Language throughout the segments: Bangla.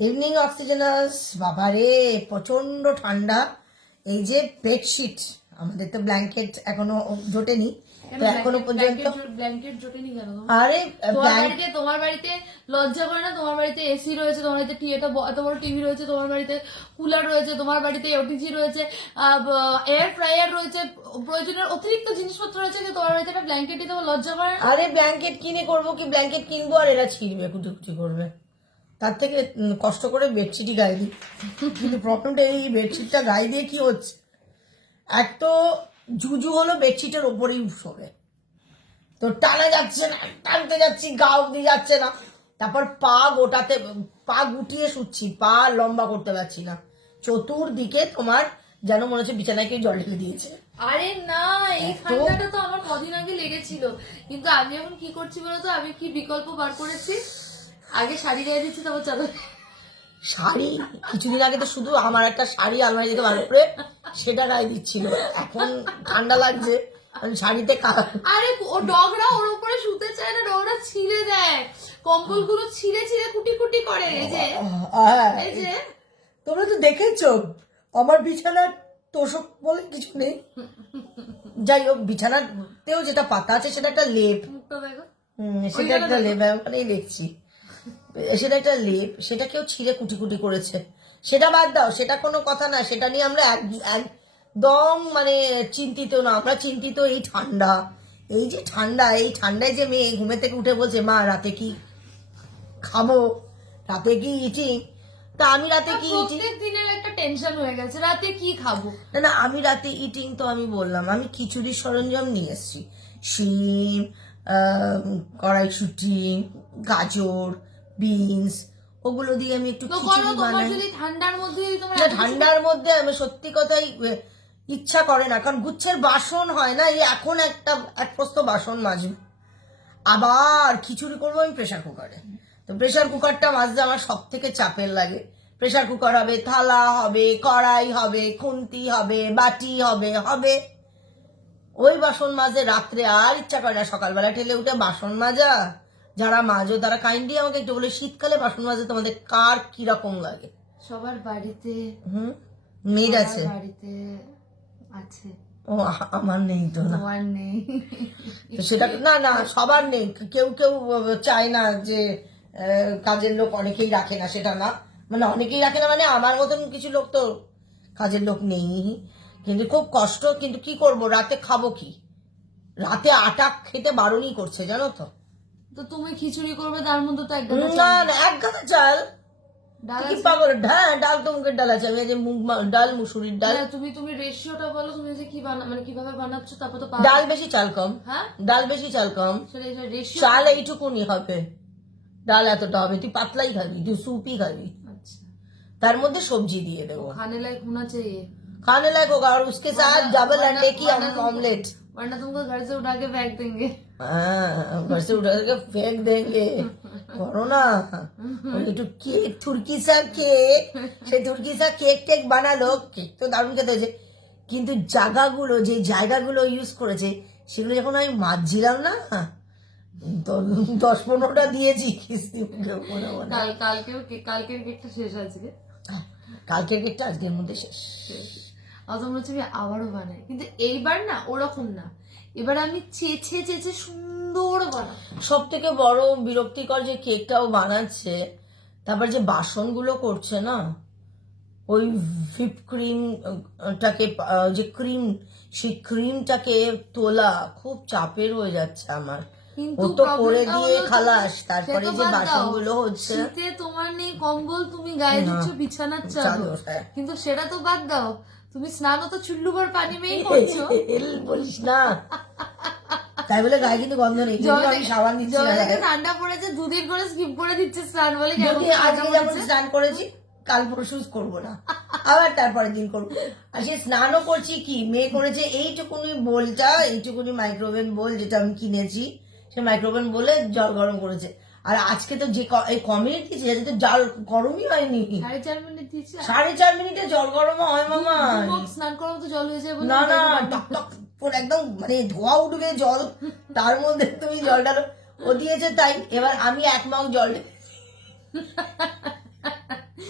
ইভিনিং অক্সিজেনাস বাবারে প্রচন্ড ঠান্ডা। এই যে বেডশিট, আমাদের তো ব্ল্যাঙ্কেট এখনো জোটেনি, তো এখনো পর্যন্ত ব্ল্যাঙ্কেট জোটেনি কেন? আরে তোমার বাড়িতে লজ্জা করে না? তোমার বাড়িতে এসি রয়েছে, তোমার বাড়িতে এত বড় টিভি রয়েছে, তোমার বাড়িতে কুলার রয়েছে, তোমার বাড়িতে ওটিজি রয়েছে, এয়ার ফ্রায়ার রয়েছে, প্রয়োজনের অতিরিক্ত জিনিসপত্র রয়েছে, যে তোমার বাড়িতে একটা ব্ল্যাঙ্কেটই তোমার লজ্জা করে না? আরে ব্ল্যাঙ্কেট কিনে করবো কি, ব্ল্যাঙ্কেট কিনবো আর এরা ছিঁড়বে, কুচি করবে, তার থেকে কষ্ট করে বেডশিটই গায়ে দিই। কিন্তু প্রবলেমটা এই বেডশিটটা গায়ে দিয়ে কি হচ্ছে, এক তো জুজু হলো বেডশিটের ওপরেই শোবে, তো টানা যাচ্ছে না, টানতে যাচ্ছি গা অব্দি যাচ্ছে না, তারপর পা গুটিয়ে শুচ্ছি, পা লম্বা করতে পারছি না, চতুর্দিকে তোমার যেন মনে হচ্ছে বিছানায় কেউ জল ঢেলে দিয়েছে। আরে না, এই ঠান্ডাটা তো আমার কদিন আগে লেগেছিল, কিন্তু আমি এখন কি করছি বলতো? আমি কি বিকল্প বার করেছি, আগে শাড়ি গায়ে দিচ্ছি, তারপর চাদর। শাড়ি কিছুদিন আগে তো শুধু আমার একটা শাড়ি আলমারি থেকে বার করে সেটা গায়ে দিচ্ছিল, এখন ঠান্ডা লাগছে শাড়িতে আরে ও ডগরা ওর উপরে শুতে চায় না, ডগরা ছিঁড়ে দেয়, কম্বল গুলো ছিঁড়ে ছিঁড়ে কুটি কুটি করে। এই যে তোমরা তো দেখেছো আমার বিছানার তোষক বলে কিছু নেই, যাই হোক বিছানাতেও যেটা পাতা আছে সেটা একটা লেপ, মুখটা দেখো, সেটা একটা লেপ, ওখানেই দেখছি সেটা একটা লেপ, সেটা কেউ ছিঁড়ে কুটি কুটি করেছে। সেটা বাদ দাও, সেটা কোনো কথা না, সেটা নিয়ে আমরা একদম মানে চিন্তিত না, আমরা চিন্তিত এই ঠান্ডা, এই যে ঠান্ডা, এই ঠান্ডায় যে মেয়ে ঘুমে থেকে উঠে বলছে মা রাতে কি খাবো, রাতে কি ইটিং, তা আমি রাতে কি ইটিং, প্রত্যেক দিনের একটা টেনশন হয়ে গেছে, রাতে কি খাবো। না না আমি রাতে ইটিং, তো আমি বললাম আমি খিচুড়ির সরঞ্জাম নিয়ে এসেছি, শিম, কড়াইশুঁটি, গাজর, বিনস, ওগুলো দিয়ে আমি একটু খিচুড়ি বানাই। ঠান্ডার মধ্যে আমি সত্যি কথাই ইচ্ছা করে না, কারণ গুচ্ছের বাসন হয় না, এই এখন এক প্রস্ত বাসন মাজবো, আবার খিচুড়ি করবো আমি প্রেশার কুকারে, তো প্রেশার কুকারটা মাজতে আমার সব থেকে চাপের লাগে। প্রেশার কুকার হবে, থালা হবে, কড়াই হবে, খুন্তি হবে, বাটি হবে, ওই বাসন মাজে রাত্রে আর ইচ্ছা করে না, সকালবেলা ঠেলে উঠে বাসন মাজা। যারা মাজো তারা কাইন্ডলি আমাকে একটু বলে শীতকালে বাসন মাজে তোমাদের কার কিরকম লাগে? সবার বাড়িতে মেড আছে, বাড়িতে আছে, ও আমার নেই তো না, আমার নেই, সেটা না না সবার নেই, কেউ কেউ চায় না যে কাজের লোক অনেকেই রাখে না, সেটা না, মানে অনেকেই রাখে না মানে আমার মতন কিছু লোক তো কাজের লোক নেই, কিন্তু খুব কষ্ট, কিন্তু কি করব, রাতে খাবো কি, রাতে আটা খেতে বারণই করছে জানো তো। তো তুমি খিচুড়ি করবে, তার মধ্যে তো এক গাদা চাল, কি পাগল, হ্যাঁ ডাল তো মুগের ডাল আছে, আমি যে মুগ ডাল, মুসুরির ডাল। তুমি রেশিওটা বলো, তুমি যে কি মানে কিভাবে বানাচ্ছ, তারপর তো ডাল বেশি চাল কম, হ্যাঁ ডাল বেশি চাল কম, চাল এইটুকুনি হবে, ডাল এতটা হবে, তুই পাতলাই খাবি, তুই সুপই খাবি, তার মধ্যে সবজি দিয়ে দেবো, खाने लायक होना चाहिए, खाने लायक होगा, और उसके साथ डबल अंडे की ऑमलेट, वरना तुमको घर से उठा के फेंक देंगे। घर से उठा के फेंक देंगे, करो ना একটু কেক, তুর্কি সা কেক, সেই তুর্কি সা কেক টেক বানালো, কেক তো দারুণ খেতে হয়েছে, কিন্তু যে জায়গাগুলো ইউজ করেছে সেগুলো যখন আমি মাজছিলাম না, 10-15টা দিয়েছি কিস্তি, কালকের কেকটা শেষ আজকে, কালকের কেকটা আজকের মধ্যে শেষ। মনে হচ্ছে আমি আবারও বানাই, কিন্তু এইবার না ওরকম না, এবার আমি চেঁচে সুন্দর বানাই। সব থেকে বড় বিরক্তিকর যে কেকটাও বানাচ্ছে, তারপর যে বাসনগুলো করছে না, ওই হুইপ ক্রিমটাকে, যে ক্রিম, সেই ক্রিমটাকে তোলা খুব চাপের হয়ে যাচ্ছে আমার, ও তো করে দিয়ে খালাস, তারপরে যে বাসনগুলো হচ্ছে, শীতে তোমার নেই কম্বল, তুমি গায়ে দিচ্ছ বিছানার চাদর, কিন্তু সেটা তো বাদ দাও, তুমি স্নানও তো চুল্লুবার পানি মেয়ে করছো, বলিস না, তাই বলে গায়ে কিন্তু গন্ধ নেই, আমি সাবান দিচ্ছি না, ঠান্ডা পড়েছে, দুদিন করে স্কিপ করে দিচ্ছে স্নান, বলে আজকে যেমন স্নান করেছি কাল পরশু করবো না, আবার তারপরের দিন করবো, আর সে স্নানও করছি কি, মেয়ে করেছে এইটুকুনি বোলটা, এইটুকুনি মাইক্রোওয়েভ বোল যেটা আমি কিনেছি, সে মাইক্রোওয়েভ বলে জল গরম করেছে, আর আজকে তো যে এই কমিয়ে দিয়েছে যাতে তো জল গরমই হয়নি, 4.5 মিনিট দিয়েছি, 4.5 মিনিটে জল গরম হয় মামা, স্নান করার মতো জল হয়ে যায়, না না টক টক একদম মানে ধোয়া উঠবে জল, তার মধ্যে তুমি জল ডালো, ও দিয়েছে তাই, এবার আমি 1 মাগ জল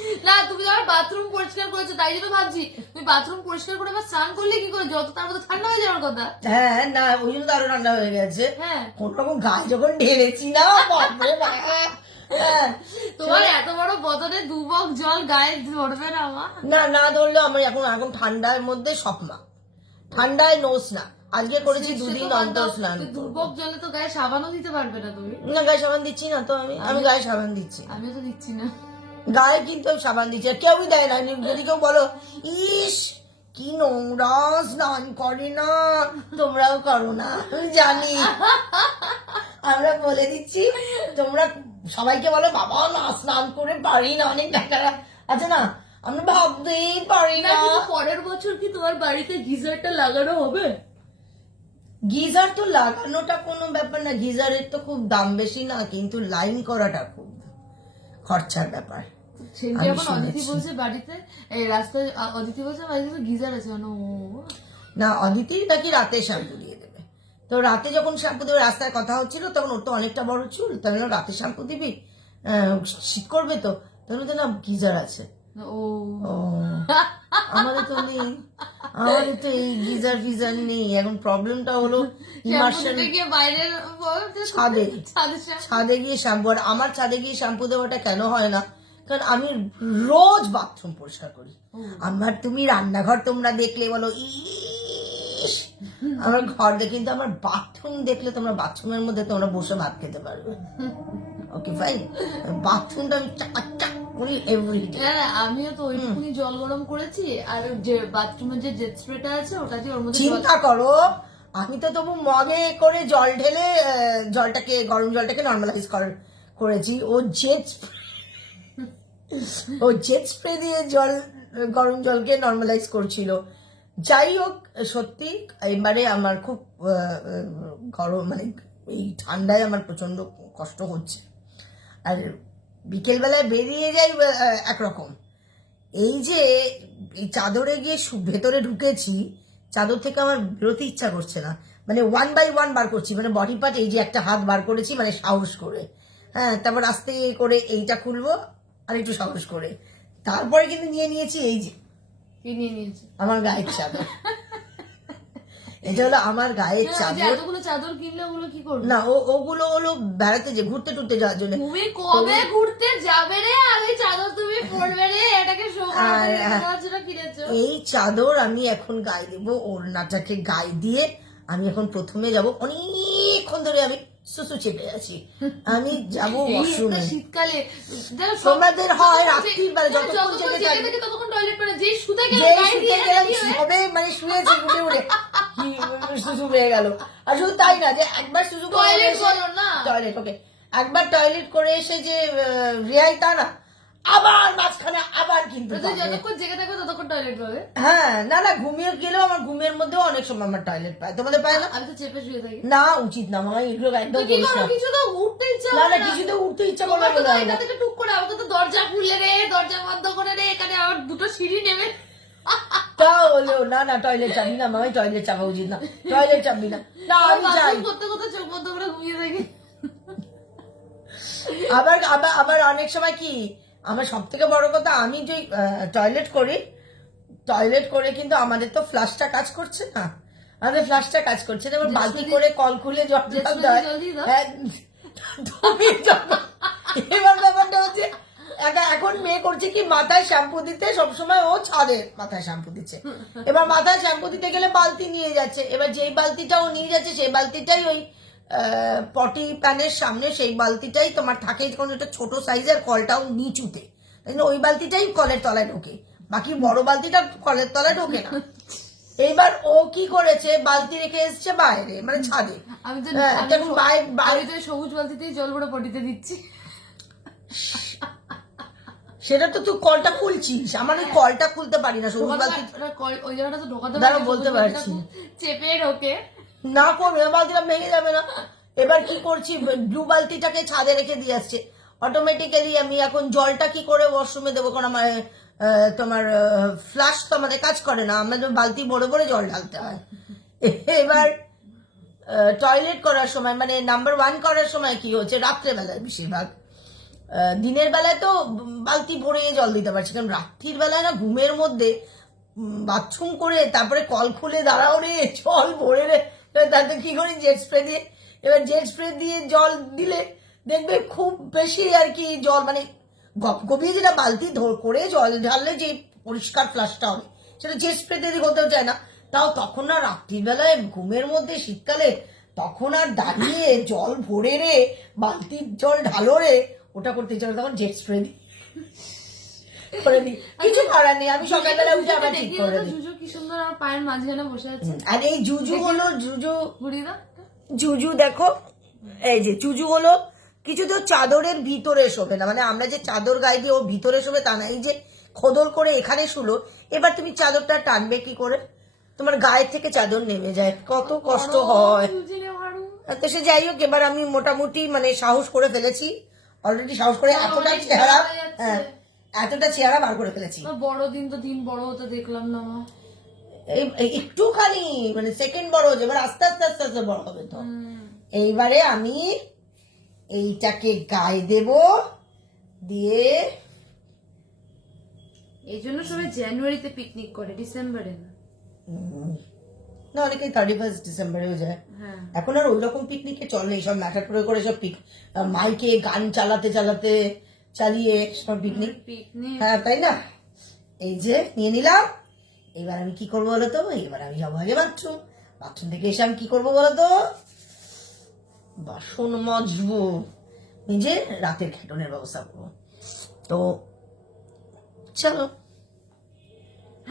বাথরুম পরিষ্কার করেছো, তাই জন্য ভাবছি তুমি বাথরুম পরিষ্কার করে আবার স্নান করলে কি করে, যত তার মধ্যে ঠান্ডা হয়ে যাওয়ার কথা। হ্যাঁ না ওই জন্য তো আরো ঠান্ডা হয়ে গেছে। হ্যাঁ কোন রকম গায়ে যখন ঢেলেছি না বাপরে বাপ। হ্যাঁ, তোমার এত বড় বোতলে 2 বক জল গায়ে ধরবে না আমার? না না ধরলে আমার এখন এখন ঠান্ডার মধ্যে সপমা, ঠান্ডায় নো স্নান। আজকে করেছি 2 দিন অন্তর স্নান। 2 বক জলে তো গায়ে সাবানও দিতে পারবে না তুমি। না গায়ে সাবান দিচ্ছি না তো, আমি গায়ে সাবান দিচ্ছি। আমিও তো দিচ্ছি না গায়ে কিন্তু আমি সাবান দিচ্ছি, আর কেউই দেয় না। যদি কেউ বলো ইস কি নোংরা স্নান করে না, তোমরাও করো না আমি জানি। আমরা বলে দিচ্ছি, তোমরা সবাইকে বলো বাবা না স্নান করে পারি না, অনেক টাকা আছে না, আমরা ভাবতেই পারি না, না। কিন্তু পরের বছর কি তোমার বাড়িতে গিজারটা লাগানো হবে? গিজার তো লাগানোটা কোনো ব্যাপার না, গিজারের তো খুব দাম বেশি না, কিন্তু লাইন করাটা খুব খরচার ব্যাপার। সেদিন আমি যখন অদিতি শুনেছি। বলছে বাড়িতে, এই রাস্তায় অদিতি বলছে বাড়িতে তো গিজার আছে, মানে ও না অদিতি নাকি রাতে শ্যাম্পু দিয়ে দেবে, তো রাতে যখন শ্যাম্পু দেবে রাস্তায় কথা হচ্ছিল, তখন ওর তো অনেকটা বড় চুল, তাই জন্য রাতে শ্যাম্পু দিবি শীত করবে তো, তখন তো না গিজার আছে। ও ও আমাদের তো নেই, আমাদের তো এই গিজার ফিজার নেই। এখন প্রবলেমটা হলো ইমার্শন, গিয়ে বাইরের ছাদে ছাদে ছাদে গিয়ে শ্যাম্পু। আর আমার ছাদে গিয়ে শ্যাম্পু দেওয়াটা কেন হয় না, কারণ আমি রোজ বাথরুম পরিষ্কার করি। আমার তুমি রান্নাঘর তোমরা দেখলে বলো ইস, আমার ঘর দেখে, কিন্তু আমার বাথরুম দেখলে তোমরা বাথরুমের মধ্যে তোমরা বসে ভাত খেতে পারবে। ওকে ফাইন, বাথরুমটা আমি চাক করি এভরিডে। হ্যাঁ, আমিও তো ওইটুকুনি জল গরম করেছি, আর যে বাথরুমের যে জেট স্প্রেটা আছে ওটা দিয়ে ওর মধ্যে চিন্তা করো, আমি তো তবু মগে করে জল ঢেলে জলটাকে, গরম জলটাকে নর্মালাইজ করেছি। ও জেট স্প্রে দিয়ে গরম জলকে নর্মালাইজ করছিল। যাই হোক, সত্যি এবারে আমার খুব গরম, মানে এই ঠান্ডায় আমার প্রচন্ড কষ্ট হচ্ছে। আর বিকেলবেলায় বেরিয়ে যাই একরকম, এই যে এই চাদরে গিয়ে ভেতরে ঢুকেছি, চাদর থেকে আমার বেরোতে ইচ্ছা করছে না, মানে 1 by 1 বার করছি, মানে বডি পার্ট, এই যে একটা হাত বার করেছি মানে সাহস করে, হ্যাঁ, তারপর আস্তে করে এইটা খুলবো আর একটু সাহস করে, তারপরে কিন্তু নিয়েছি এই যে নিয়ে নিয়েছে আমার গায়ের চাদর। এটা হলো আমার গায়ের চাদর। এতগুলো চাদর কিনলে ওগুলো কি করবে? না ওগুলো হলো বেড়াতে যে ঘুরতে টুরতে যাওয়ার জন্য। তুমি কবে ঘুরতে যাবে রে, আর এই চাদর তুমি পরবে রে, এটাকে শো করার জন্য কিনেছো? এই চাদর আমি এখন গায়ে দেবো, ওড়নাটাকে গায়ে দিয়ে আমি এখন প্রথমে যাব, অনেকক্ষণ ধরে আমি সুসু চেপে আছি, আমি যাবো ওয়াশরুমে। শীতকালে তোমাদের হয় রাত্রির বেলা যতক্ষণ জেগে থাকি, ততক্ষণ টয়লেট করে, যেই শুতে গেলে যেই গায়ে দিয়ে শুতে গেলাম ready হয়ে- সবে মানে শুয়েছি উঠে উঠে সুসু পেয়ে গেল। আর শুধু তাই না, যে একবার সুসু টয়লেট করো না, টয়লেট, ওকে, একবার টয়লেট করে এসে যে রিয়াই তা না, আবার মাঝখানে আবার কিন্তু তুই যতক্ষণ জেগে থাকবে ততক্ষণ টয়লেট পাবে। হ্যাঁ, না না ঘুমিয়ে গেলেও আমার ঘুমের মধ্যেও অনেক সময় আমার টয়লেট পায়, তোমাদের পায় না? আমি তো চেপে শুয়ে থাকি। না উচিত না, মামা এগুলো একদম তুই কি করিস করো? না। কিছু তো উঠতে ইচ্ছা না করে না না। কিছুতে উঠতে ইচ্ছা তোমার করবে তো না। এটা থেকে টুক করে আমাকে তো দরজা খুলে রে, দরজা বন্ধ করে রে, এখানে আবার 2টো সিঁড়ি নেমে। তা হলো না না টয়লেট চাপবি না মামাই, টয়লেট চাপা উচিত না, টয়লেট চাপবি না। না আমি যাই, বাথরুম করতে করতে চোখ বন্ধ করে ঘুমিয়ে থাকি। আবার আবার আবার অনেক সময় কি, আমার সব থেকে বড় কথা, আমি যে টয়লেট করি, টয়লেট করে কিন্তু আমাদের তো ফ্লাশটা কাজ করছে না, আমাদের ফ্লাশটা কাজ করছে না, এবার বালতি করে কল খুলে জল ঢালতে হয়। হ্যাঁ, তুমি যখন- এবার ব্যাপারটা হচ্ছে এখন মেয়ে করছে কি, মাথায় শ্যাম্পু দিতে সবসময় ও ছাদে মাথায় শ্যাম্পু দিচ্ছে, এবার মাথায় শ্যাম্পু দিতে গেলে বালতি নিয়ে যাচ্ছে, এবার যেই বালতিটা ও নিয়ে যাচ্ছে সেই বালতিটাই ওই পটি প্যানের সামনে, সেই বালতিটাই তোমার থাকে, যখন একটা ছোট সাইজের, কলটাও নিচুতে, তাই জন্য ওই বালতিটাই কলের তলায় ঢোকে, বাকি বড় বালতিটা কলের তলায় ঢোকে না। এবার ও কি করেছে, বালতি রেখে এসছে বাইরে, মানে ছাদে। আমি তো হ্যাঁ, তখন আমি তো সবুজ বালতিতেই জল ভরে পটিতে দিচ্ছি। সেটা তো তুই কলটা খুলছিস, আমার ওই কলটা খুলতে পারি না, সবুজ বালতি ওই জায়গাটা তো ঢোকাতে দাঁড়াও, পারি না, বলতে সবুজ বালতিটা পারছি। খুব চেপে ঢোকে। না করবে, বালতিটা ভেঙে যাবে না। এবার কি করছি, ব্লু বালতিটাকে ছাদে রেখে দিয়ে আসছে, অটোমেটিক্যালি আমি এখন জলটা কি করে ওয়াশরুমে দেবো, কারণ আমার তোমার ফ্লাশ তো আমাদের কাজ করে না, আমাদের বালতি ভরে ভরে জল ঢালতে হয়। এবার টয়লেট করার সময়, মানে নাম্বার 1 করার সময় কি হচ্ছে, রাত্রেবেলায় বেশিরভাগ দিনের বেলায় তো বালতি ভরে জল দিতে পারছি, কারণ রাত্রির বেলায় না ঘুমের মধ্যে বাথরুম করে তারপরে কল খুলে দাঁড়াও রে, জল ভরে রে, তাতে কি করি জেট স্প্রে দিয়ে, এবার জেট স্প্রে দিয়ে জল দিলে দেখবে খুব বেশি আর কি জল মানে গপিয়ে যেটা বালতি করে জল ঢাললে যে পরিষ্কার ফ্লাশটা হবে সেটা জেট স্প্রে দিয়ে করতেও চায় না। তাও তখন না রাত্রির বেলায় ঘুমের মধ্যে শীতকালে তখন আর দাঁড়িয়ে জল ভরে রে বালতির জল ঢালো রে, ওটা করতে চলে তখন জেট স্প্রে দিই করে দিই, কিছু করার নেই, আমি সকালবেলা উঠে আবার ঠিক করে দিই। জুজু কি সুন্দর আমার পায়ের মাঝখানে বসে আছে। আর এই জুজু হলো জুজু দেখো, এই যে জুজু হলো কিছু তো চাদরের ভিতরে শোবে না, মানে আমরা যে চাদর গায়ে দিয়ে ও ভিতরে শোবে তা না, এই যে খোদল করে এখানে শুলো, এবার তুমি চাদরটা টানবে কি করে, তোমার গায়ের থেকে চাদর নেমে যায়, কত কষ্ট হয়। তো সে যাই হোক, এবার আমি মোটামুটি মানে সাহস করে ফেলেছি অলরেডি, সাহস করে এতটা চেহারা, হ্যাঁ এতটা চেহারা বার করে ফেলেছি। বড় দিন তো দিন বড় হতে দেখলাম না মা, একটুখানি মানে সেকেন্ড বড় হচ্ছে, এবার আস্তে আস্তে আস্তে আস্তে বড় হবে। তো এইবারে আমি এইটাকে গায়ে দেব, দিয়ে এই জন্য সবাই জানুয়ারিতে পিকনিক করে, ডিসেম্বরে না। না অনেকেই 31 ডিসেম্বরেও যায়, এখন আর ওইরকম পিকনিকে চল নেই, সব ম্যাটার করে সব মাইকে গান চালাতে চালাতে চালিয়ে সব পিকনিক, হ্যাঁ তাই না। এই যে নিয়ে নিলাম, এবার আমি কি করবো বলতো, এবার আমি যাবো আগে বাথরুম, বাথরুম থেকে এসে আমি কি করবো বলতো, বাসন মাজবো, নিজে রাতের খেটনের ব্যবস্থা করবো। তো চলো।